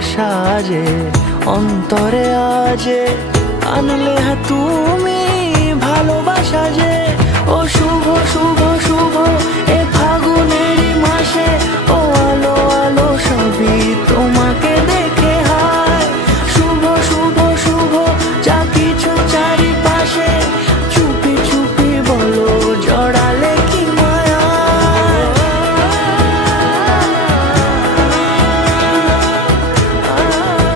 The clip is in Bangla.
সাজে অন্তরে আজে আনলে তুমি ভালোবাসা যে। ও শুভ শুভ শুভ